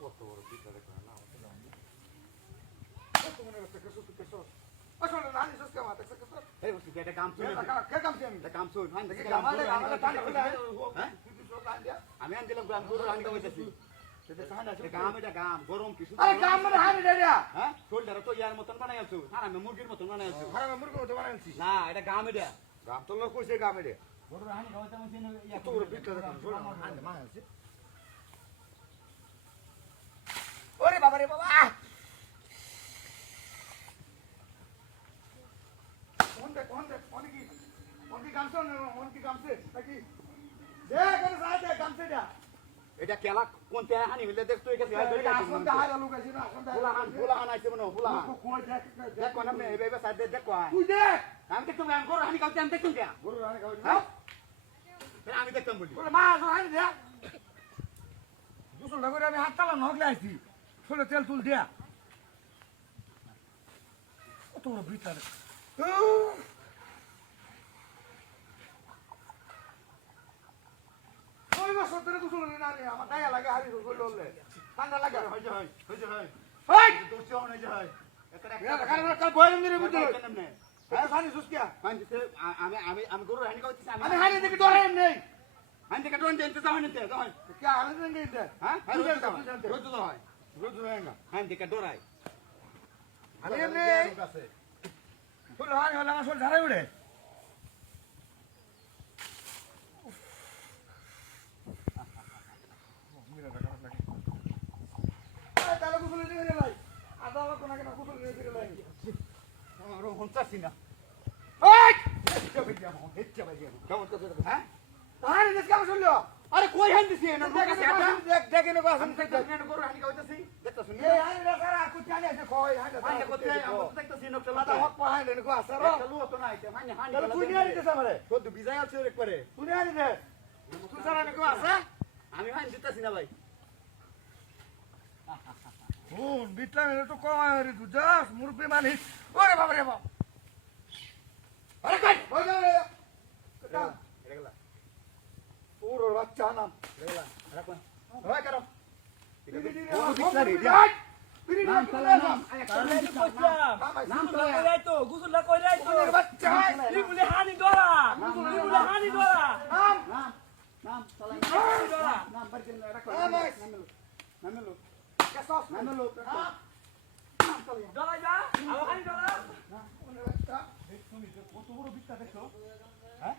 কত বড় বিটা দেখো না কত মনে হচ্ছে কেসো আসলে রানী সস্কে মাথা কেসো এই বসে এটা কাম চলে কে কাম কি আমি এটা কাম চল ফাইন দেখে আমাদের টান হলে হ্যাঁ তুই সব টান দিয়া আমি আন দিলাম গ্রাম গরু রানি কইতাছি সেটা টান আছে এটা গাম এটা গাম গরম কিছু আরে কাম মানে হানি দেয়া হ্যাঁ শোল্ডার তো ইয়ার মতন বানাই আছো আর আমি মুরগির মতন বানাই আছো হারামে মুরগি মতো বানাইছি না এটা গাম এটা গাম তো লোক কইছে গাম এর গরু রানি খাওয়াতে মন সিন ইয়া কত বড় বিটা দেখো শোনা হানি মানাইছে ওরে বাবা রে বাবা এটা কেলা কোন তে হানি হইলে দেখতো একে ফুলা হান আইছে মনে ফুলা দেখ কোন আমি এবে সাইড দেখ কোন আমি দেখতো আমি গরু হানি খাওয়াতে আমি দেখতো কে হ্যাঁ আমি দেখতাম বলি আমি হাত তালা নকলে আইছি ছোলে তেল তুল দিয়া কত বড় বিটার আমার গায়ে লাগে হারি করলে ঠান্ডা লাগে হইছে হইছে হয় হয় দোস্ত হন হইছে হয় আমি আমি আমি গরু হানি খাওয়াতেছি আমি হানি দেখি ডরাই নেই হানি দেখে ডোন দেনতে যাও নিতে যাও কে হানি দেখি দে হ্যাঁ তুই রোজ জানতে রোজ হয় রোজ হয়না হানি দেখে ডরাই আমি এমনি ফুল হানি হলে আমার শরীর ঝাড়াই উড়ে তাহলে কুকুলে নিয়ে গেলে লাই আদা আমার কোনা কেনা কুকুলে নিয়ে গেলে লাই আমার হন্তাছি না ওই হেচ্চা ভাই কেমন তো হ্যাঁ হানি দেখ কেমন শুনলো আরে কই হান দিছি না দেখ দেখে নেবো আমি দেখতাছি না গরু হানি খাওয়াতেছি দেখতাছি এই হানি রে সারা কুচি হানি আছে কই হানি হানি করতে আমি দেখতাছি না চলো আদা হক পাহাই রে কো আসা একটা লুও তো নাই হানি হানি তাহলে তুই নিয়ে নিতে আমারে কত বিজায় আছে একবারে তুই নিয়ে নিতে তুই সারা নে কো আসা আমি হানি দিতাছি না ভাই হুন বিটলা মেরে তো কম আরে তুই যাস মুরব্বি মানিস ওরে বাবা রে বাবা আরে কই ওই গেল এটা রেগলা পুরো বাচ্চা নাম রেগলা রাখো হয় করো নাম চালা নাম নাম চালা তো গুসুল্লা কই রাই তো বাচ্চা লিবুলে হানি দরা লিবুলে হানি দরা নাম নাম নাম চালা হানি দরা নাম বারদিন রাখো নামেলো কেসস নামেলো নাম চালা দরা যা আমার হানি দরা বাচ্চা তুমি কত বড় বিচ্ছা দেখছো হ্যাঁ